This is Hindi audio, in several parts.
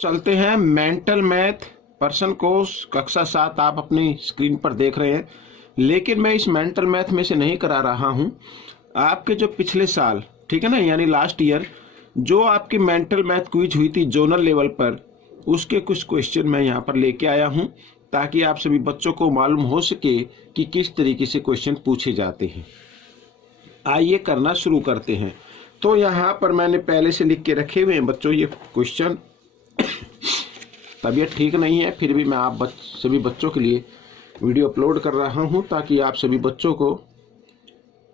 चलते हैं मेंटल मैथ पर्सन कोर्स कक्षा 7 आप अपनी स्क्रीन पर देख रहे हैं, लेकिन मैं इस मेंटल मैथ में से नहीं करा रहा हूं। आपके जो पिछले साल, ठीक है ना, यानी लास्ट ईयर जो आपकी मेंटल मैथ क्विज हुई थी जोनल लेवल पर, उसके कुछ क्वेश्चन मैं यहाँ पर लेके आया हूँ ताकि आप सभी बच्चों को मालूम हो सके कि किस तरीके से क्वेश्चन पूछे जाते हैं। आइए करना शुरू करते हैं। तो यहाँ पर मैंने पहले से लिख के रखे हुए हैं बच्चों ये क्वेश्चन। तबीयत ठीक नहीं है, फिर भी मैं आप सभी बच्चों के लिए वीडियो अपलोड कर रहा हूँ ताकि आप सभी बच्चों को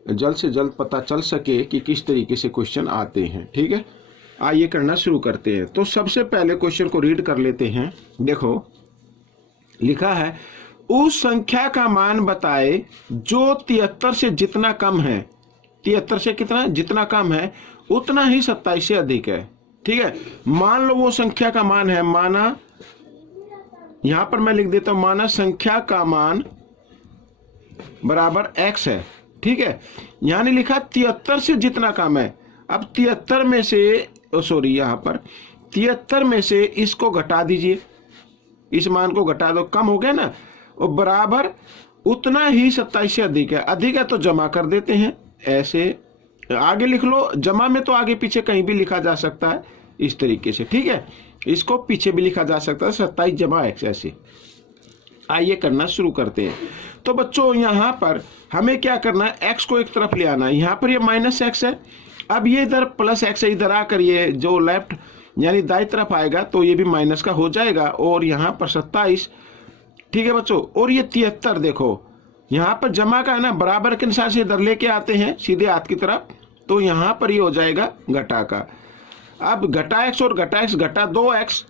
जल्द से जल्द पता चल सके कि किस तरीके से क्वेश्चन आते हैं। ठीक है, आइए करना शुरू करते हैं। तो सबसे पहले क्वेश्चन को रीड कर लेते हैं। देखो लिखा है, उस संख्या का मान बताए जो 73 से जितना कम है, 73 से कितना जितना कम है उतना ही 27 से अधिक है। ठीक है, मान लो वो संख्या का मान है, माना यहां पर मैं लिख देता हूं, माना संख्या का मान बराबर x है। ठीक है, यहां नहीं लिखा 73 से जितना कम है। अब 73 में से यहां पर 73 में से इसको घटा दीजिए, इस मान को घटा दो, कम हो गया ना, और बराबर उतना ही 27 से अधिक है। अधिक है तो जमा कर देते हैं, ऐसे आगे लिख लो। जमा में तो आगे पीछे कहीं भी लिखा जा सकता है इस तरीके से। ठीक है, इसको पीछे भी लिखा जा सकता है 27 जमा x ऐसे। आइए करना शुरू करते हैं। तो बच्चों यहाँ पर हमें क्या करना है, x को एक तरफ ले आना है। यहाँ पर ये -x है, अब ये इधर +x है, इधर आकर ये जो लेफ्ट यानी दाई तरफ आएगा तो ये भी माइनस का हो जाएगा, और यहाँ पर 27। ठीक है बच्चों, और ये 73 देखो यहाँ पर जमा का है ना, बराबर के निशान से इधर लेके आते हैं सीधे हाथ की तरफ, तो यहाँ पर ये हो जाएगा घटा का। अब घटा x और घटा x, घटा 2x,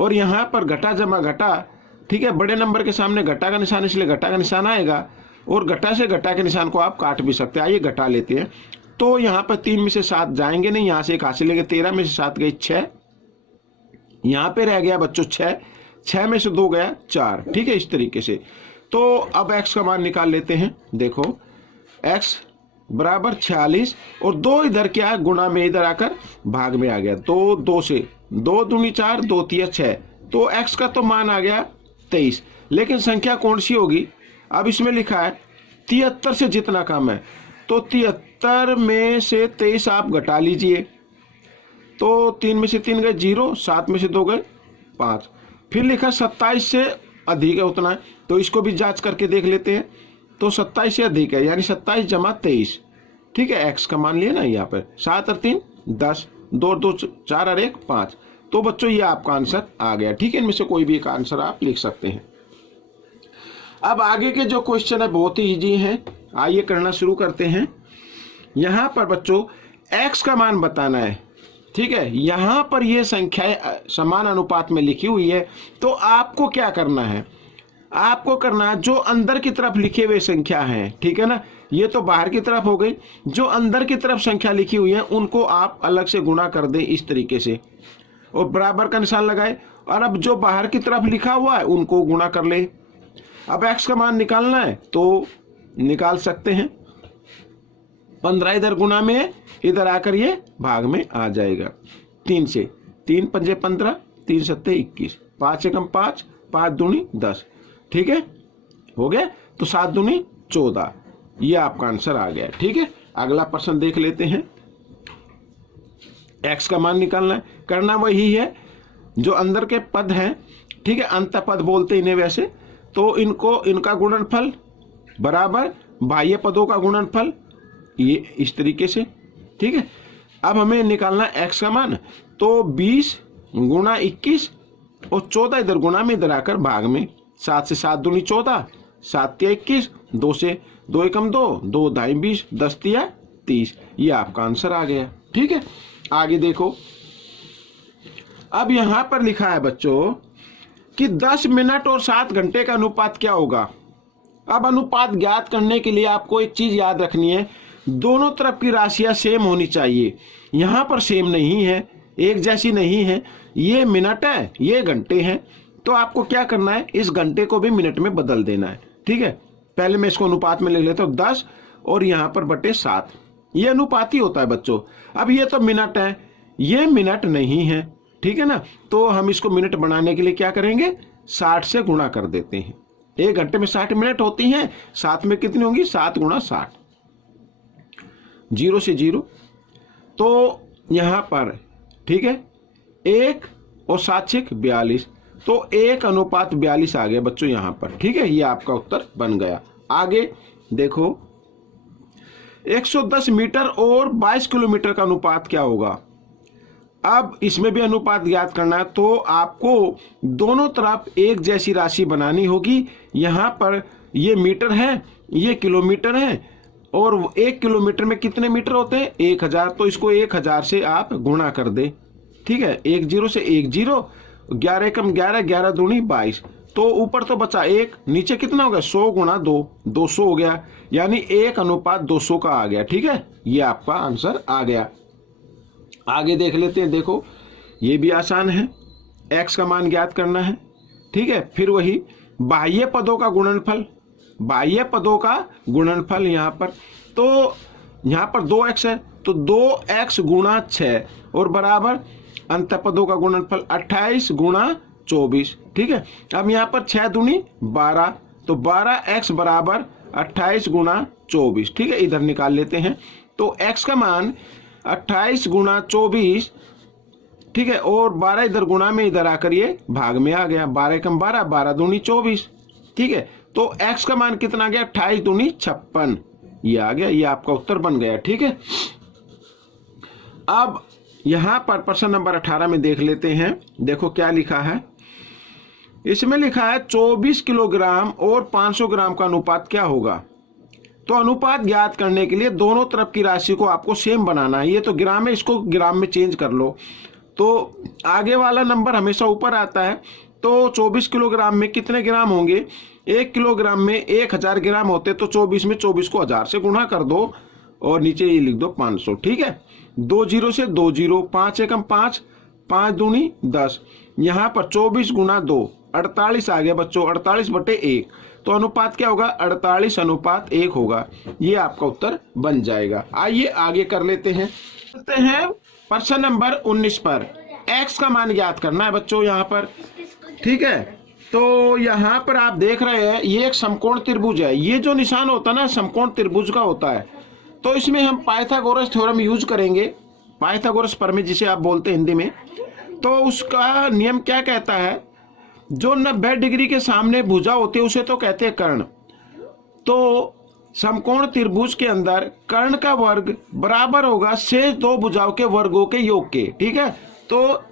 और यहाँ पर घटा जमा घटा। ठीक है, बड़े नंबर के सामने घटा का निशान, इसलिए घटा का निशान आएगा, और घटा से घटा के निशान को आप काट भी सकते हैं। आइए घटा लेते हैं। तो यहाँ पर 3 में से 7 जाएंगे नहीं, यहाँ से एक हासिल लेंगे, 13 में से 7 गई 6, यहाँ पे रह गया बच्चों 6 में से 2 गया 4। ठीक है, इस तरीके से। तो अब x का मान निकाल लेते हैं। देखो x बराबर 46, और 2 इधर क्या है, गुणा में इधर आकर भाग में आ गया। 2 से 2 दूनी 4, 2 तिया 6, तो x का तो मान आ गया 23। लेकिन संख्या कौन सी होगी, अब इसमें लिखा है 73 से जितना कम है, तो 73 में से 23 आप घटा लीजिए, तो 3 में से 3 गए 0, 7 में से 2 गए 5। फिर लिखा 27 से अधिक है उतना है, तो इसको भी जांच करके देख लेते हैं। तो 27 से अधिक है, यानी 27 जमा 23। ठीक है, x का मान लिया ना, यहाँ पर 7 और 3 10, 2 2 4 और 1 5। तो बच्चों ये आपका आंसर आ गया। ठीक है, इनमें से कोई भी एक आंसर आप लिख सकते हैं। अब आगे के जो क्वेश्चन है बहुत ही इजी हैं, आइए करना शुरू करते हैं। यहाँ पर बच्चों x का मान बताना है। ठीक है, यहाँ पर ये संख्याएं समान अनुपात में लिखी हुई है, तो आपको क्या करना है, आपको करना जो अंदर की तरफ लिखे हुए संख्या हैं, ठीक है ना, ये तो बाहर की तरफ हो गई, जो अंदर की तरफ संख्या लिखी हुई है उनको आप अलग से गुणा कर दें इस तरीके से, और बराबर का निशान लगाए, और अब जो बाहर की तरफ लिखा हुआ है उनको गुणा कर ले। अब x का मान निकालना है तो निकाल सकते हैं, 15 इधर गुणा में है, इधर आकर ये भाग में आ जाएगा। 3 से 3 पंजे 15, 3 सत्ते 21, 5 एकम 5, 5 दूनी 10। ठीक है, हो गया, तो 7 दूनी 14, ये आपका आंसर आ गया। ठीक है, अगला प्रश्न देख लेते हैं। x का मान निकालना है, करना वही है जो अंदर के पद हैं। ठीक है, अंत पद बोलते इन्हें वैसे, तो इनका गुणनफल बराबर बाह्य पदों का गुणनफल, ये इस तरीके से। ठीक है, अब हमें निकालना x का मान, तो 20 गुणा 21 और 14 इधर गुणा में, इधर आकर भाग में। 7 से 7 दूनी 14, 7 तिया 21, 2 से 2 एकम 2, 2 दाई 20, 10 तिया 30, ये आपका आंसर आ गया। ठीक है, आगे देखो। अब यहां पर लिखा है बच्चों कि 10 मिनट और 7 घंटे का अनुपात क्या होगा। अब अनुपात ज्ञात करने के लिए आपको एक चीज याद रखनी है, दोनों तरफ की राशियां सेम होनी चाहिए। यहां पर सेम नहीं है, एक जैसी नहीं है, ये मिनट है, ये घंटे हैं, तो आपको क्या करना है, इस घंटे को भी मिनट में बदल देना है। ठीक है, पहले मैं इसको अनुपात में लिख लेता हूं, 10 और यहां पर बटे 7, ये अनुपात ही होता है बच्चों। अब ये तो मिनट है, ये मिनट नहीं है, ठीक है ना। तो हम इसको मिनट बनाने के लिए क्या करेंगे, 60 से गुणा कर देते हैं। 1 घंटे में 60 मिनट होती हैं, 7 में कितनी होंगी, 7 गुणा 60, 0 से 0। तो यहाँ पर ठीक है 1 और 7 6 42, तो 1:42 आ गया बच्चों यहाँ पर। ठीक है, ये आपका उत्तर बन गया। आगे देखो 110 मीटर और 22 किलोमीटर का अनुपात क्या होगा। अब इसमें भी अनुपात ज्ञात करना है, तो आपको दोनों तरफ एक जैसी राशि बनानी होगी। यहाँ पर ये मीटर है, ये किलोमीटर है, और 1 किलोमीटर में कितने मीटर होते हैं, 1000। तो इसको 1000 से आप गुणा कर दे। ठीक है, 1 0 से 1 0, 11 कम 11, 11 दूनी 22। तो ऊपर तो बचा 1, नीचे कितना हो गया, 100 गुणा 2, 200 हो गया, यानी 1:200 का आ गया। ठीक है, ये आपका आंसर आ गया। आगे देख लेते हैं। देखो ये भी आसान है, x का मान ज्ञात करना है। ठीक है, फिर वही बाह्य पदों का गुणनफल, बाह्य पदों का गुणनफल यहाँ पर, तो यहाँ पर 2x है, तो 2x गुणा 6 और बराबर अंत पदों का गुणनफल 28 गुणा 24। ठीक है, अब यहाँ पर 6 दूनी 12, तो 12x बराबर 28 गुणा 24। ठीक है, इधर निकाल लेते हैं। तो x का मान 28 गुणा 24, ठीक है, और 12 इधर गुणा में इधर आकर ये भाग में आ गया, 12 कम 12, 12 दूनी 24। ठीक है, तो x का मान कितना आ गया, 28 दूनी 56, ये आ गया, ये आपका उत्तर बन गया। ठीक है, अब यहां पर प्रश्न नंबर 18 में देख लेते हैं। देखो क्या लिखा है, इसमें लिखा है 24 किलोग्राम और 500 ग्राम का अनुपात क्या होगा। तो अनुपात ज्ञात करने के लिए दोनों तरफ की राशि को आपको सेम बनाना है। ये तो ग्राम है, इसको ग्राम में चेंज कर लो, तो आगे वाला नंबर हमेशा ऊपर आता है। तो 24 किलोग्राम में कितने ग्राम होंगे, 1 किलोग्राम में 1000 ग्राम होते, तो 24 में 24 को 1000 से गुणा कर दो और नीचे ये लिख दो 500। ठीक है, 2 0 से 2 0, 5 एकम 5, 5 दूनी 10, यहाँ पर 24 गुणा 2, 48 आ गया बच्चों, 48/1। तो अनुपात क्या होगा, 48:1 होगा। ये आपका उत्तर बन जाएगा। आइए आगे कर लेते हैं। प्रश्न नंबर 19 पर x का मान ज्ञात करना है बच्चों यहाँ पर। ठीक है, तो यहाँ पर आप देख रहे हैं ये एक समकोण त्रिभुज है। ये जो निशान होता है ना समकोण त्रिभुज का होता है, तो इसमें हम पाइथागोरस थ्योरम यूज करेंगे, पाइथागोरस प्रमेय जिसे आप बोलते हैं हिंदी में। तो उसका नियम क्या कहता है, जो 90 डिग्री के सामने भुजा होती है उसे तो कहते हैं कर्ण। तो समकोण त्रिभुज के अंदर कर्ण का वर्ग बराबर होगा शेष दो भुजाओं के वर्गों के योग के। ठीक है, तो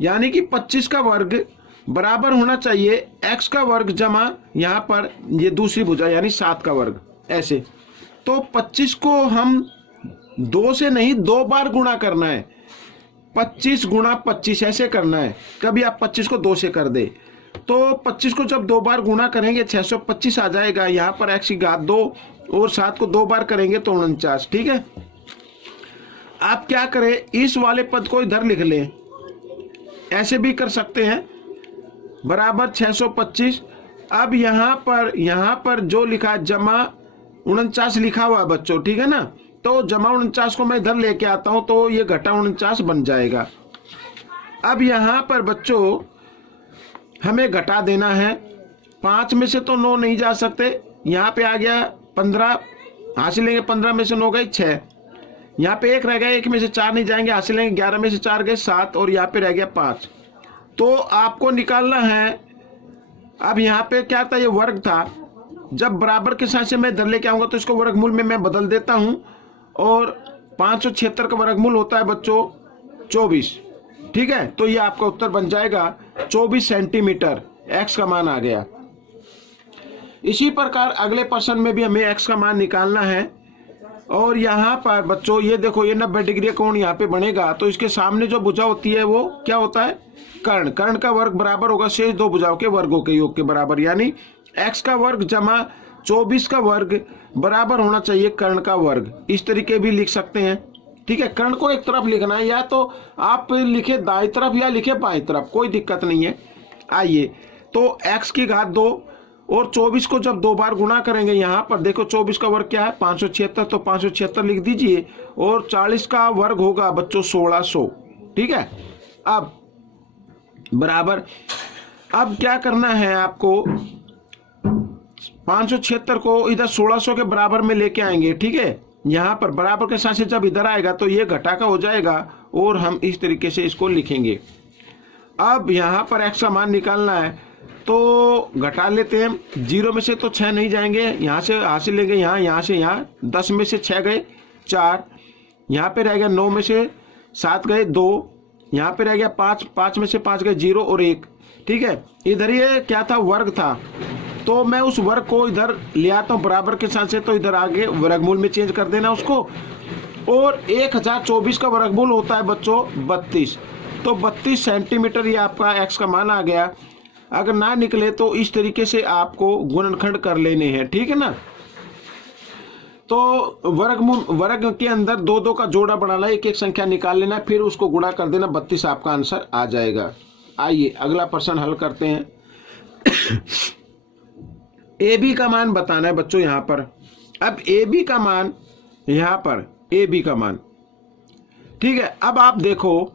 यानी कि 25 का वर्ग बराबर होना चाहिए x का वर्ग जमा यहाँ पर ये दूसरी भुजा यानी 7 का वर्ग, ऐसे। तो 25 को हम 2 से नहीं 2 बार गुणा करना है, 25 गुणा 25 ऐसे करना है। कभी आप 25 को 2 से कर दे, तो 25 को जब 2 बार गुणा करेंगे 625 आ जाएगा। यहाँ पर x की घात 2 और 7 को 2 बार करेंगे तो 49। ठीक है, आप क्या करें, इस वाले पद को इधर लिख लें, ऐसे भी कर सकते हैं, बराबर 625। अब यहाँ पर जो लिखा जमा 49 लिखा हुआ है बच्चों, ठीक है ना। तो जमा 49 को मैं इधर लेके आता हूं, तो ये घटा 49 बन जाएगा। अब यहाँ पर बच्चों हमें घटा देना है, 5 में से तो 9 नहीं जा सकते, यहाँ पे आ गया 15, हासिल लेंगे 15 में से 9 गए 6, यहाँ पे 1 रह गया, 1 में से 4 नहीं जाएंगे, हासिल लेंगे 11 में से 4 गए 7, और यहाँ पे रह गया 5। तो आपको निकालना है, अब यहाँ पे क्या था, ये वर्ग था, जब बराबर के साथ से मैं इधर लेके आऊंगा तो इसको वर्गमूल में मैं बदल देता हूं, और 576 का वर्गमूल होता है बच्चों 24। ठीक है, तो ये आपका उत्तर बन जाएगा 24 सेंटीमीटर। x का मान आ गया। इसी प्रकार अगले प्रश्न में भी हमें x का मान निकालना है, और यहाँ पर बच्चों ये देखो, ये 90 डिग्री कोण यहाँ पे बनेगा, तो इसके सामने जो भुजा होती है वो क्या होता है, कर्ण। कर्ण का वर्ग बराबर होगा शेष दो भुजाओं के वर्गों के योग के बराबर, यानी x का वर्ग जमा 24 का वर्ग बराबर होना चाहिए कर्ण का वर्ग। इस तरीके भी लिख सकते हैं। ठीक है, कर्ण को एक तरफ लिखना है, या तो आप लिखे दाएं तरफ या लिखे बाएं तरफ, कोई दिक्कत नहीं है। आइए, तो x की घात 2 और 24 को जब 2 बार गुणा करेंगे, यहाँ पर देखो 24 का वर्ग क्या है 576, तो 576 लिख दीजिए, और 40 का वर्ग होगा बच्चों 1600। ठीक है, अब बराबर। अब क्या करना है आपको, 576 को इधर 1600 के बराबर में लेके आएंगे, ठीक है। यहाँ पर बराबर के साथ से जब इधर आएगा तो ये घटा का हो जाएगा और हम इस तरीके से इसको लिखेंगे। अब यहाँ पर x का मान निकालना है तो घटा लेते हैं, 0 में से तो 6 नहीं जाएंगे, यहाँ से हासिल लेंगे, यहाँ से यहाँ, 10 में से 6 गए 4, यहाँ पे रह गया 9 में से 7 गए 2, यहाँ पे रह गया 5 में से 5 गए 0 और 1, ठीक है। इधर ये क्या था, वर्ग था, तो मैं उस वर्ग को इधर ले आता हूँ बराबर के साथ से, तो इधर आगे वर्गमूल में चेंज कर देना उसको। और 1024 का वर्गमूल होता है बच्चों 32, तो 32 सेंटीमीटर ये आपका x का मान आ गया। अगर ना निकले तो इस तरीके से आपको गुणनखंड कर लेने हैं, ठीक है ना। तो वर्ग के अंदर 2 का जोड़ा बनाना, एक एक संख्या निकाल लेना, फिर उसको गुणा कर देना, 32 आपका आंसर आ जाएगा। आइए अगला प्रश्न हल करते हैं। ए बी का मान बताना है बच्चों यहाँ पर। अब ए बी का मान, यहाँ पर ए बी का मान, ठीक है। अब आप देखो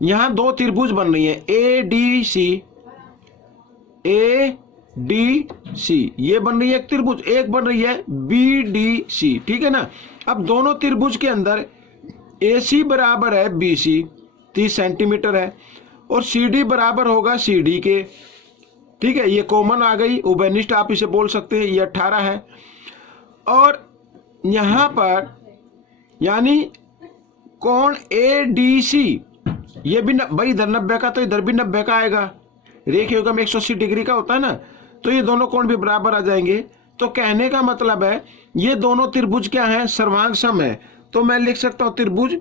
यहाँ 2 त्रिभुज बन रही है, ए डी सी, ये बन रही है एक त्रिभुज, एक बन रही है बी डी सी, ठीक है ना। अब दोनों त्रिभुज के अंदर ए सी बराबर है बी सी 30 सेंटीमीटर है, और सी डी बराबर होगा सी डी के, ठीक है। ये कॉमन आ गई, उभयनिष्ठ आप इसे बोल सकते हैं, ये 18 है। और यहां पर यानी कोण ए डी सी, ये भी भाई इधर 90 का तो इधर भी 90 का आएगा, रेखीय युग्म 180 डिग्री का होता है ना, तो ये दोनों कोण भी बराबर आ जाएंगे। तो कहने का मतलब है ये दोनों त्रिभुज क्या है, सर्वांग सम है। तो मैं लिख सकता हूं त्रिभुज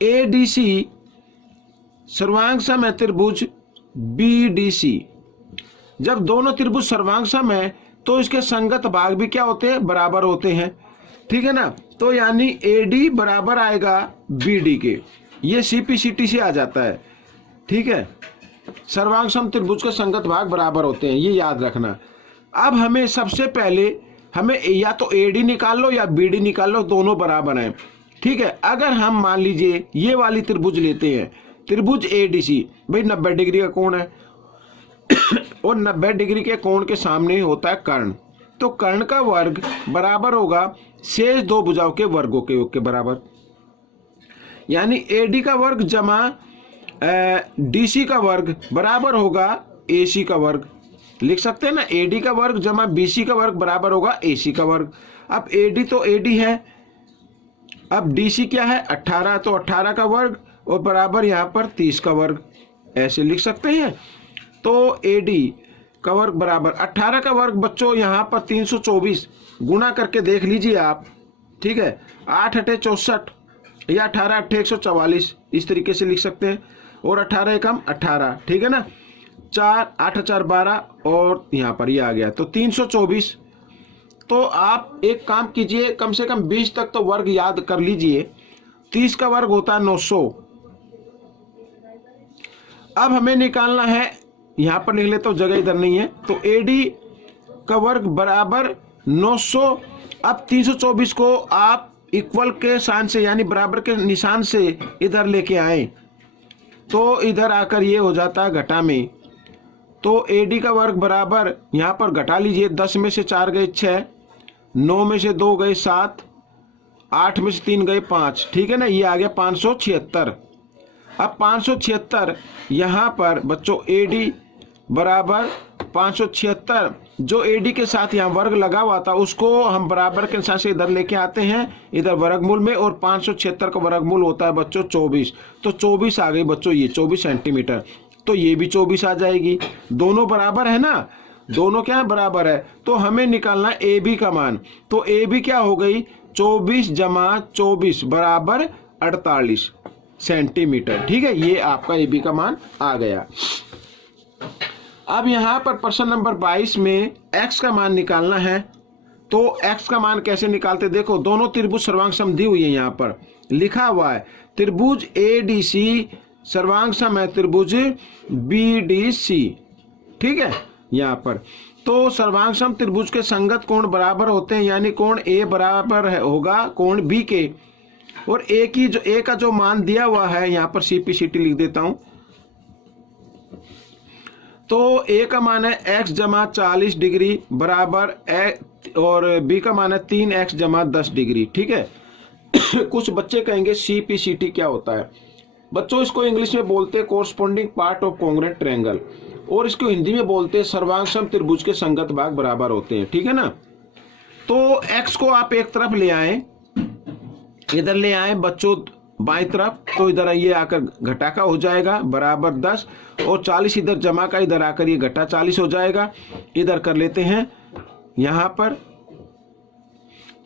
ए डी सी सर्वांग सम है त्रिभुज बी डी सी। जब दोनों त्रिभुज सर्वांग सम है तो इसके संगत भाग भी क्या होते हैं, बराबर होते हैं, ठीक है ना। तो यानी ए डी बराबर आएगा बी डी के, ये सीपीसीटी से आ जाता है, ठीक है। सर्वांग सम त्रिभुज के संगत भाग बराबर होते हैं, ये याद रखना। अब हमें सबसे पहले हमें या तो ए डी निकाल लो या बी डी निकाल लो, दोनों बराबर हैं, ठीक है। अगर हम मान लीजिए ये वाली त्रिभुज लेते हैं, त्रिभुज ए डी सी, भाई 90 डिग्री का कोण है और 90 डिग्री के कोण के सामने होता है कर्ण, तो कर्ण का वर्ग बराबर होगा शेष 2 भुजाओं के वर्गों के योग के बराबर। यानी ए डी का वर्ग जमा डी सी का वर्ग बराबर होगा ए सी का वर्ग। लिख सकते हैं ना, ए डी का वर्ग जमा बी सी का वर्ग बराबर होगा ए सी का वर्ग। अब ए डी तो ए डी है, अब डी सी क्या है 18, तो 18 का वर्ग और बराबर यहाँ पर 30 का वर्ग, ऐसे लिख सकते हैं। तो ए डी का वर्ग बराबर 18 का वर्ग बच्चों यहाँ पर 324 गुना करके देख लीजिए आप, ठीक है। 8 अठे 64 या 18 अठे 144, इस तरीके से लिख सकते हैं, और 18 एकम 18, ठीक है ना। 4 8 4 12 और यहाँ पर ये आ गया, तो 324। तो आप एक काम कीजिए, कम से कम 20 तक तो वर्ग याद कर लीजिए। 30 का वर्ग होता है 900। अब हमें निकालना है, यहां पर लिख लेता हूं, जगह इधर नहीं है, तो एडी का वर्ग बराबर 900। अब 324 को आप इक्वल के साइन से यानी बराबर के निशान से इधर लेके आए, तो इधर आकर ये हो जाता है घटा में। तो एडी का वर्ग बराबर यहां पर घटा लीजिए, 10 में से 4 गए 6, 9 में से 2 गए 7, 8 में से 3 गए 5, ठीक है ना। ये आ गया 576। अब 576 यहाँ पर बच्चों एडी बराबर 576, जो एडी के साथ यहाँ वर्ग लगा हुआ था उसको हम बराबर के साथ से इधर लेके आते हैं, इधर वर्गमूल में, और 576 का वर्गमूल होता है बच्चों 24, तो 24 आ गई बच्चों, ये 24 सेंटीमीटर। तो ये भी 24 आ जाएगी, दोनों बराबर है ना, दोनों क्या है बराबर है। तो हमें निकालना ए बी का मान, तो ए बी क्या हो गई 24 जमा 24 बराबर 48 सेंटीमीटर, ठीक है। ये आपका ए बी का मान आ गया। अब यहाँ पर प्रश्न नंबर 22 में x का मान निकालना है, तो x का मान कैसे निकालते, देखो दोनों त्रिभुज सर्वांग सम दी हुई है, यहाँ पर लिखा हुआ है त्रिभुज ए डी सी सर्वांग सम है त्रिभुज बी डी सी, ठीक है। यहाँ पर तो सर्वांग सम त्रिभुज के संगत कोण बराबर होते हैं, यानी कोण ए बराबर होगा कोण बी के, और ए का जो मान दिया हुआ है यहाँ पर सीपीसीटी लिख देता हूं, तो ए का मान है x जमा 40 डिग्री बराबर और बी का मान है 3x जमा 10 डिग्री। ठीक है। कुछ बच्चे कहेंगे CPCT क्या होता है? बच्चों इसको इंग्लिश में बोलते हैं corresponding part of congruent triangle, और इसको हिंदी में बोलते हैं सर्वांग त्रिभुज के संगत भाग बराबर होते हैं। ठीक है ना। तो x को आप एक तरफ ले आए, इधर ले आए बच्चों बाएं तरफ, तो इधर ये आकर घटा का हो जाएगा बराबर 10, और 40 इधर जमा का, इधर आकर ये घटा 40 हो जाएगा। इधर कर लेते हैं यहां पर,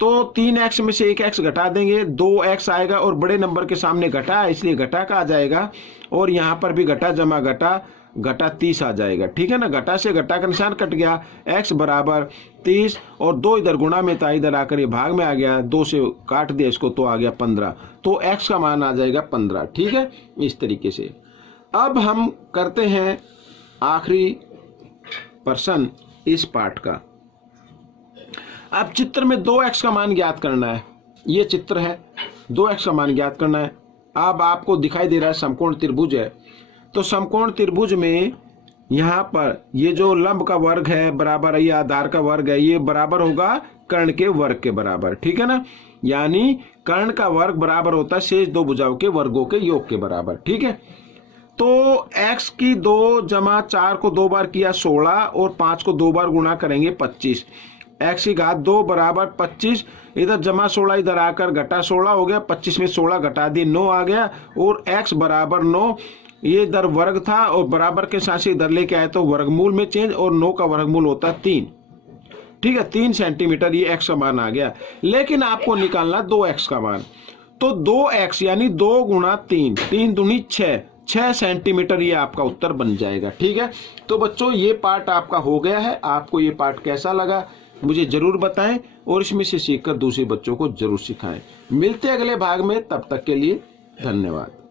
तो 3x में से 1x घटा देंगे, 2x आएगा, और बड़े नंबर के सामने घटा है इसलिए घटा का आ जाएगा, और यहां पर भी घटा जमा घटा 30 आ जाएगा। ठीक है ना। घटा से घटा का निशान कट गया, x बराबर 30, और 2 इधर गुणा में था, इधर आकर ये भाग में आ गया, 2 से काट दिया इसको तो आ गया 15, तो x का मान आ जाएगा 15। ठीक है। इस तरीके से अब हम करते हैं आखिरी प्रश्न इस पाठ का। अब चित्र में 2x का मान ज्ञात करना है। ये चित्र है, 2x का मान ज्ञात करना है। अब आपको दिखाई दे रहा है समकोण त्रिभुज है, तो समकोण त्रिभुज में यहाँ पर ये जो लंब का वर्ग है बराबर, ये आधार का वर्ग है, ये बराबर होगा कर्ण के वर्ग के बराबर। ठीक है ना। यानी कर्ण का वर्ग बराबर होता है शेष दो भुजाओं के वर्गों के योग के बराबर। ठीक है। तो x की 2 जमा 4 को 2 बार किया 16, और 5 को 2 बार गुणा करेंगे 25, x की घात 2 बराबर 25, इधर जमा 16 इधर आकर घटा 16 हो गया, 25 में 16 घटा दी 9 आ गया, और x बराबर 9, ये इधर वर्ग था और बराबर के साथ इधर लेके आए तो वर्गमूल में चेंज, और 9 का वर्गमूल होता है 3। ठीक है। 3 सेंटीमीटर ये x का मान आ गया। लेकिन आपको निकालना 2x का मान, तो 2x यानी 2 गुणा 3, 3 दूनी 6 सेंटीमीटर ये आपका उत्तर बन जाएगा। ठीक है। तो बच्चों ये पार्ट आपका हो गया है। आपको ये पार्ट कैसा लगा मुझे जरूर बताएं, और इसमें से सीखकर दूसरे बच्चों को जरूर सिखाएं। मिलते अगले भाग में, तब तक के लिए धन्यवाद।